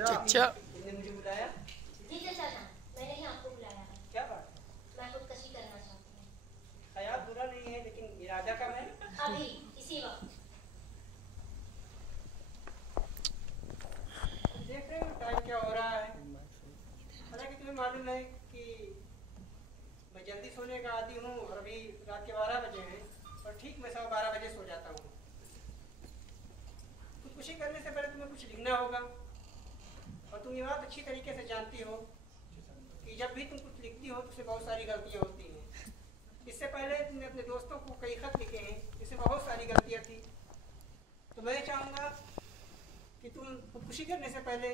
चाचा तुमने मुझे बुलाया? जी चाचा, मैंने ही आपको बुलाया है। क्या बात है? मैं खुदकशी करना चाहती हूँ। ख्याल बुरा नहीं है, लेकिन इरादा कब है? अभी इसी वक्त। देख रहे हो टाइम क्या हो रहा है। हालांकि तुम्हें मालूम है कि मैं जल्दी सोने का आदी हूँ और अभी रात के 12 बजे हैं और ठीक मैं 12:15 बजे सो जाता हूँ। खुदकुशी करने से पहले तुम्हें कुछ लिखना होगा और तुम ये बात अच्छी तरीके से जानती हो कि जब भी तुम कुछ लिखती हो तो उससे बहुत सारी गलतियाँ होती हैं। इससे पहले तुमने अपने दोस्तों को कई खत लिखे हैं जिससे बहुत सारी गलतियाँ थी। तो मैं चाहूँगा कि तुम खुदकुशी करने से पहले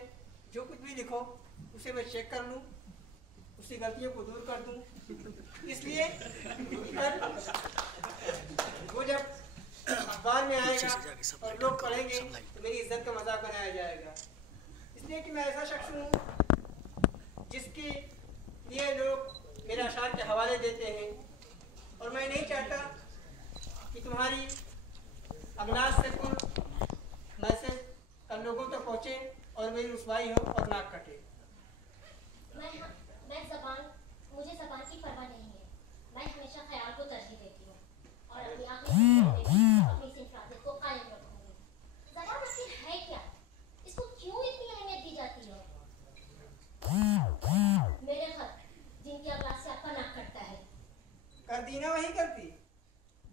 जो कुछ भी लिखो उसे मैं चेक कर लूँ, उसकी गलतियों को दूर कर दूँ। इसलिए कल वो जब अखबार में आएगा और लोग पढ़ेंगे तो मेरी इज्जत का मजाक बनाया जाएगा। इसलिए कि मैं ऐसा शख्स हूँ जिसके लिए लोग मेरे अशार के हवाले देते हैं और मैं नहीं चाहता कि तुम्हारी अगनाज से कुल मैसेज कल लोगों तक पहुँचे और मेरी रुसवाई हो और नाक कटे। मुझे ज़बान की परवाह नहीं है। मैं हमेशा ख्याल को तरजीह देती हूँ और अपनी अपनी सिंफरादियत को कायम रखूंगी। ज़बान आखिर है क्या? इसको क्यों इतनी अहमियत दी जाती है? मेरे खत जिनकी आवाज़ से आपका नाक कटता है। कर दी ना वही करती।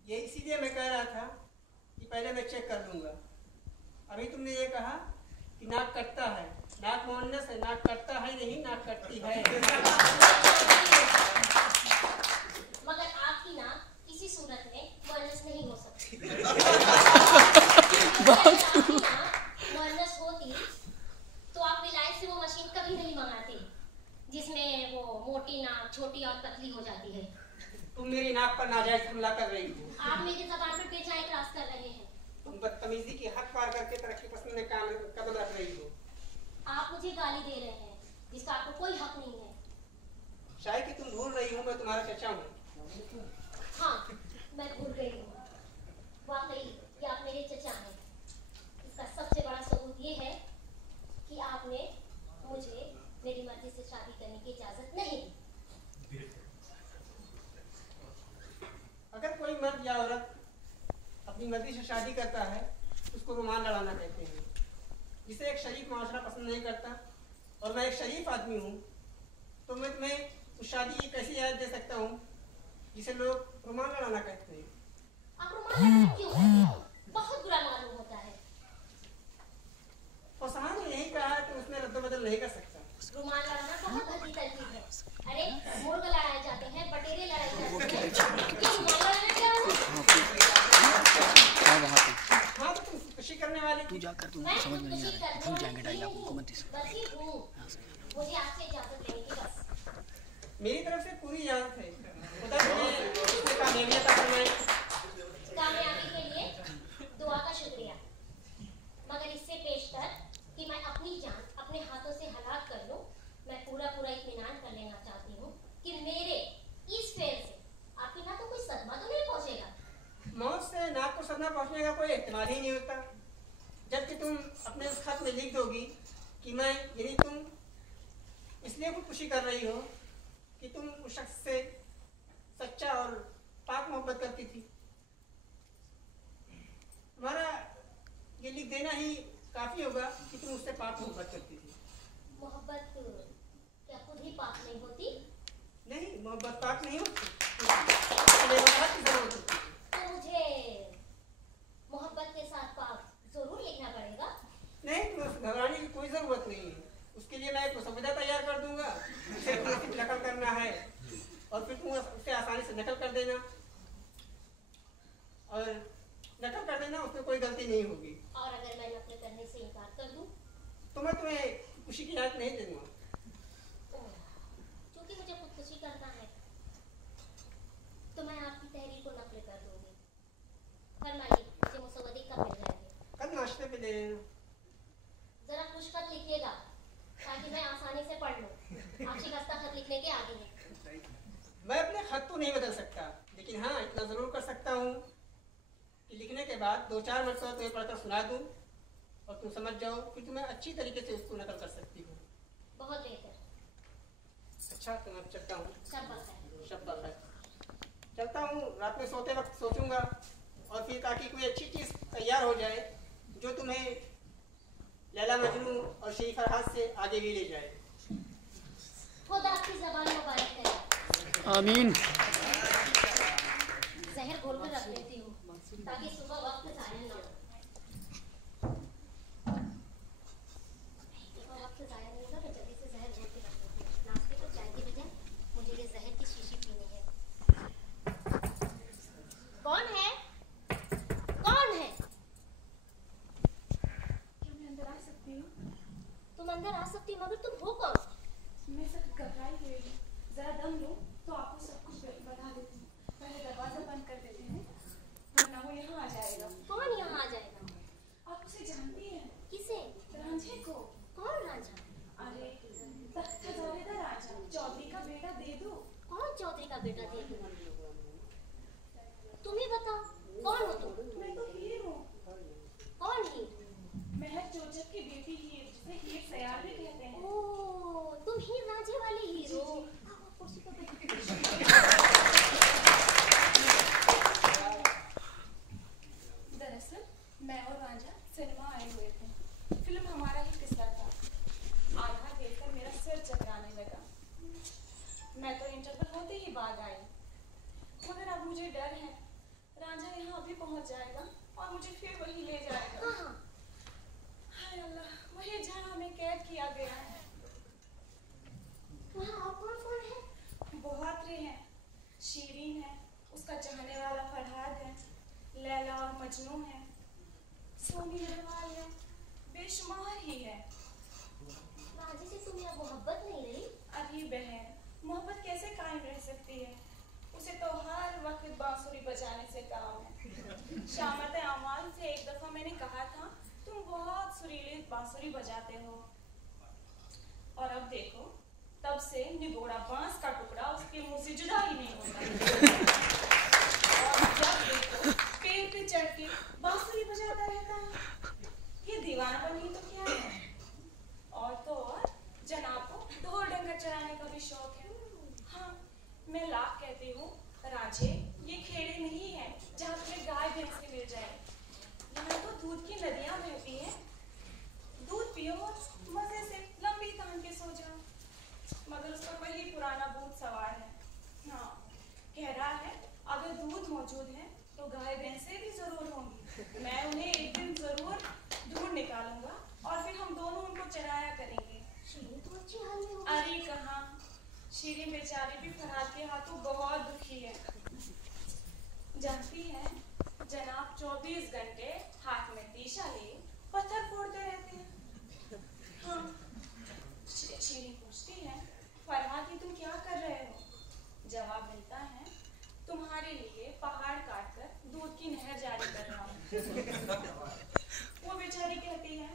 ये इसीलिए मैं कह रहा था कि पहले मैं चेक कर लूँगा। अभी तुमने ये कहा कि नाक कटता है। नाक मुअन्नस है, नाक कटता है नहीं, नाक कटती है। मगर आपकी नाक किसी सूरत में मुअन्नस नहीं हो सकती। मुअन्नस होती तो आप विलायत से वो मशीन कभी नहीं मंगाते जिसमें वो मोटी नाक छोटी और पतली हो जाती है। तुम मेरी नाक पर नाजायज हमला कर रही हो। आप मेरी ज़बान पर बेजाय त्रास कर रहे हैं। तुम बदतमीजी की हद पार करके तरक्की पसंद में कदम रख रही हो। आप मुझे गाली दे रहे हैं जिसका आपको कोई हक नहीं है। शायद कि तुम भूल रही हो मैं तुम्हारा चचा हूँ। हाँ, मैं भूल गई हूँ। वाकई ये आप मेरे चचा हैं। इसका सबसे बड़ा सबूत ये है कि आपने मुझे मेरी मर्जी से शादी करने की इजाजत नहीं दी। अगर कोई मर्द या औरत अपनी मर्जी से शादी करता है उसको रुमाल लड़ाना कहते हैं, जिसे एक शरीफ माशरा पसंद नहीं करता और मैं एक शरीफ आदमी हूँ तो मैं तुम्हें उस शादी की कैसी याद दे सकता हूँ जिसे लोग रुमाल लड़ाना कहते हैं। आप रुमाल लड़ाना क्यों कहते हैं? बहुत बुरा मालूम होता है। फसाहा ने यही कहा है तो उसमें रद्द-बदल नहीं कर सकता। रुमाल लड़ाना बहुत भली तरकीब है। अरे मुर्ग लड़ाए जाते हैं, बटेरे लड़ाए जाते हैं। ये रुमाल लड़ाना क्या है? हाँ तो तुम खुशी करने वाली तू जाकर तू मैं समझ में नहीं आ खुदकुशी रहा है। भूल करने जाएंगे वाली डायलॉग नहीं को मत इस बस ही हूँ। मुझे आपसे इजाजत लेने की बस। मेरी तरफ से पूरी इजाजत है। खुदा तुम्हें इसमें कामयाबी अता फरमाए। कामयाबी के लिए दुआ का शुक्रिया। मगर इससे पेशतर कि मैं अपनी जान अपने हाथों से हलाक कर लूं, मैं पूरा इत्मीनान कर लेना चाहती हूँ कि मेरे इस फेर से आपकी ना तो कोई सदमा तो नहीं पहुँचेगा। मौत से नाक को सदमा पहुंचने का कोई एहतमाल ही नहीं होता। जबकि तुम अपने उस खत में लिख दोगी कि मैं यदि तुम इसलिए खुदकुशी कर रही हो कि तुम उस शख्स से सच्चा और पाक मोहब्बत करती थी। तुम्हारा ये लिख देना ही काफी होगा कि तुम उससे पाक मोहब्बत करती थी। मोहब्बत क्या खुद ही पाक नहीं होती? नहीं, मोहब्बत पाक नहीं होती। तो मुझे मोहब्बत के साथ पाक जरूर लिखना पड़ेगा। नहीं, घबराने की कोई जरूरत नहीं है। उसके लिए मैं एक मुसव्वदा तैयार कर दूंगा, उसे नकल करना है और फिर तुम उसे आसानी से नकल कर देना और नकल कर देना, उसमें कोई गलती नहीं होगी। और अगर मैं नकल करने से इनकार कर दूं तो मैं तुम्हें खुशी की याद नहीं दूंगा। क्योंकि मुझे खुदकुशी करना है तो मैं आपकी तहरीर को नकल कर दूंगी। फरमाइए मुझे मुसव्वदे कब मिल जाएंगे? कल नाश्ते पे दे लेना। जरा खुशखत लिखिएगा ताकि मैं आसानी से पढ़ लूं। आप शिकस्ता खत लिखने के आगे हैं। मैं अपने खत तो नहीं बदल सकता, लेकिन हाँ इतना जरूर कर सकता हूँ कि लिखने के बाद 2-4 मरतबा तुम्हें पढ़कर सुना दूँ और तुम समझ जाओ कि तुम्हें अच्छी तरीके से उसको नकल कर सकती हो। बहुत बेहतर। अच्छा तो मैं चलता हूँ। शाबाश है। चलता हूँ, रात में सोते वक्त सोचूंगा और फिर ताकि कोई अच्छी चीज़ तैयार हो जाए जो तुम्हें लैला मजनू और शेरी फरहाद से आगे भी ले जाए। खुदा आपकी ज़बान मुबारक करे। आमीन। जहर घोल कर रख देती हूँ ताकि सुबह वक्त ज़ाया ना हो। वक्त ज़ाया नहीं होगा, मैं जल्दी से जहर घोल के रख देती हूँ। नाश्ते को चाय की बजाय मुझे ये जहर की शीशी पीनी है। कौन है? कौन है? क्या मैं अंदर आ सकती हूँ? तुम अंदर आ सकती हो, मगर तुम हो कौन? मैं सब घबराई हुई हूँ। जरा दम लो तो आपको सब कुछ बता देती हूँ। पहले दरवाजा बंद कर देते हैं, वरना वो यहाँ आ जाएगा। कौन यहाँ आ जाएगा? आप उसे जानती हैं? किसे? रांझे को। कौन रांझा? अरे तख्त हजारेदा रांझा, चौधरी का बेटा देदू। कौन चौधरी का बेटा देदू? तुम ही बताओ, कौन हो तुम? मैं तो हीर हूँ। कौन हीर? महर चोचक की बेटी हीर, जिसे हीर सयार भी कहते हैं। ओह, तुम हीर रांझे वाली हीर हो। आओ, कुर्सी पर बैठो। दरअसल मैं और रांझा सिनेमा आए हुए थे। फिल्म हमारा ही किस्सा था। आधा देखकर मेरा सिर चकराने लगा। मैं तो इंटरवल होते ही भाग आई, मगर अब मुझे डर है रांझा यहाँ अभी पहुँच जाएगा और मुझे फिर वही ले जाएगा। कहाँ? हाय अल्लाह, वही जहाँ हमें कैद किया गया है। वहाँ और कौन है? बहुत रे हैं। शीरीन है, उसका चाहने वाला फरहाद है, लैला और मजनू है, सोनी नरवाल है, बेशुमार ही है। रांझे से तुम्हें अब मोहब्बत नहीं रही? अभी बहन, मोहब्बत कैसे कायम रह सकती है? उसे तो हर वक्त बांसुरी बजाने से काम है। शामत अमाल से एक दफा मैंने कहा था, तुम बहुत सुरीली बांसुरी बजाते हो, और अब देखो तब से निगोड़ा बांस का टुकड़ा उसके मुंह से जुदा ही नहीं होता। और जब देखो पेड़ पे चढ़ के बांसुरी बजाता रहता है। ये दीवानापन ही तो क्या है? और तो और जनाब को ढोल डंगर चलाने का भी शौक है। हाँ, मैं लाख कहती हूँ राजे, ये खेड़े नहीं है जहाँ तुम्हें गाय भैंस भी मिल जाए। यहाँ तो दूध की नदियाँ बहती हैं। दूध पियो मजे से, लंबी तान के सो जाओ। मगर उसका वही पुराना भूत सवार है। हाँ, कह रहा है अगर दूध मौजूद है तो गाय भैंसें भी जरूर होंगी। मैं उन्हें एक दिन जरूर ढूंढ निकालूंगा और फिर हम दोनों उनको चराया करेंगे। शीरीन तो अच्छी हाल में होगी। अरे कहाँ, शीरीन बेचारी भी फरहाद के हाथों बहुत दुखी है। जानती है जनाब 24 घंटे हाथ में तीशा लिए पत्थर फोड़ते रहते हैं। हाँ, शीरीन पूछती है फरहाद ये तुम क्या कर रहे हो? जवाब मिलता है तुम्हारे लिए पहाड़ काटकर दूध की नहर जारी कर रहा हूँ। वो बेचारी कहती है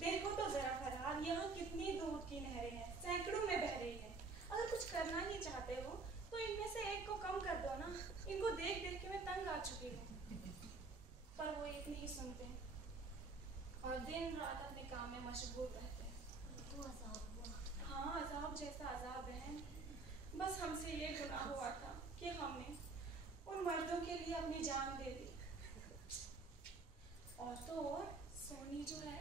देखो तो जरा फरहाद, यहाँ कितनी दूध की नहरें हैं, सैकड़ों में बह रही है। अगर कुछ करना ही चाहते हो तो इनमें से एक को कम कर दो ना। इनको देख देख के मैं तंग आ चुकी हूँ। पर वो एक नहीं सुनते और दिन रात अपने काम में मशगूल रहते हैं। तो अज़ाब हुआ। हाँ, अज़ाब जैसा अज़ाब बहन। बस हमसे ये गुनाह हुआ था कि हमने उन मर्दों के लिए अपनी जान दे दी। और तो और सोनी जो है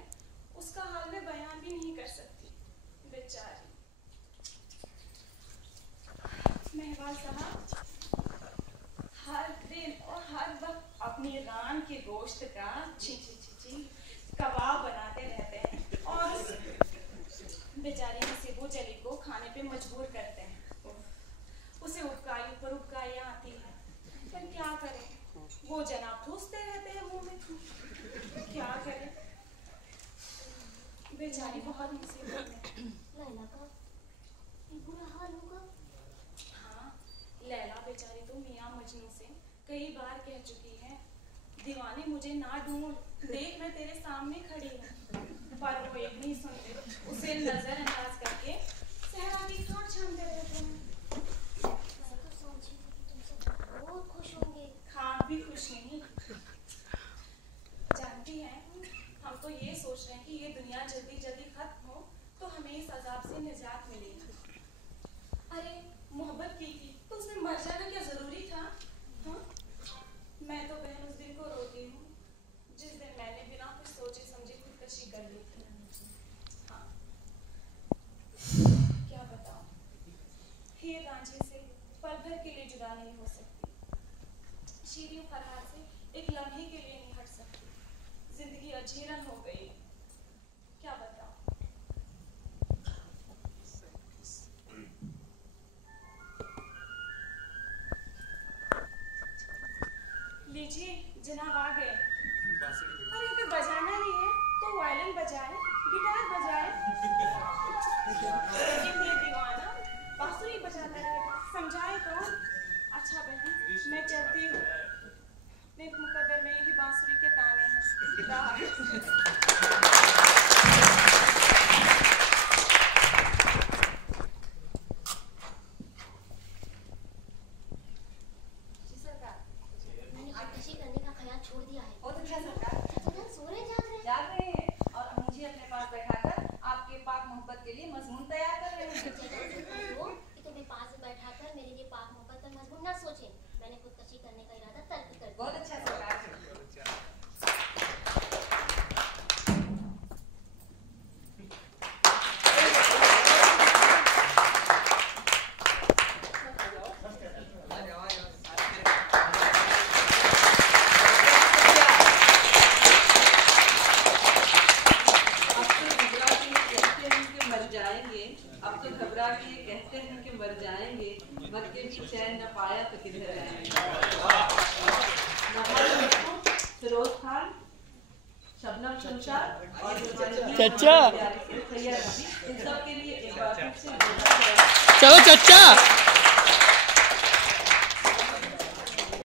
उसका हाल मैं बयान भी नहीं कर सकती, बेचारी। मेहवाल साहब हर दिन और हर वक्त अपनी रान के गोश्त का ची कबाब बनाते रहते हैं और बेचारी नसीबो जली को खाने पे मजबूर करते हैं। उसे उपकाई पर उपकाइयाँ आती हैं, पर क्या करें, वो जनाब ठूसते रहते हैं मुंह में। क्या करें, बेचारी बहुत मुसीबत में। लैला का ये बुरा हाल होगा। हाँ, लैला बेचारी तो मियाँ मजनू से कई बार कह चुकी है दीवाने मुझे ना ढूंढ, देख मैं तेरे सामने खड़ी हूँ। पर वो एक नहीं सुनते, उसे नजरअंदाज करके सहरा की खाट छानते रहते हैं। मैं तो समझी कि तुम सब बहुत खुश होंगे। खान भी खुश नहीं। जानती हैं, हम तो ये सोच अरे मोहब्बत की थी तो उसमें मर जाना क्या जरूरी था? हाँ, मैं तो बहन उस दिन को रोती हूँ जिस दिन मैंने बिना कुछ सोचे समझे खुदकशी कर ली थी। हाँ, क्या बताऊँ, हीर रांझे से पल भर के लिए जुदा नहीं हो सकती, शीरी फरहाद से एक लम्हे के लिए नहीं हट सकती। जिंदगी अजीरन हो गई, क्या बताऊँ। लीजिए जनाब आ गए। अरे अगर बजाना ही है तो वायलिन बजाए, गिटार बजाए। लेकिन ये दीवाना बांसुरी बजाता रहेगा, समझाए कौन? अच्छा बहन मैं चलती हूँ, नेक मुकद्दर में यही बांसुरी के ताने हैं। खुदा हाफिज़। मैंने खुदकशी करने का ख्याल छोड़ दिया है। बहुत अच्छा सरकार। चाचा सो रहे जाग जाग रहे हैं और मुझे अपने पास बैठाकर आपके पाक मोहब्बत के लिए मजमून तैयार कर रहे हैं। कि तुम्हें पास बैठाकर मेरे लिए पाक मोहब्बत का मजमून ना सोचें। मैंने खुदकशी करने का इरादा तर्क कर दिया। बहुत अच्छा सरकार। अब तो घबरा के ये कहते हैं कि मर जाएंगे, मर के भी चैन न पाया तो किधर जाएंगे। फिरोज खान, शबनम शमशाद और चचा इन सब के लिए एक बार फिर से चलो चचा।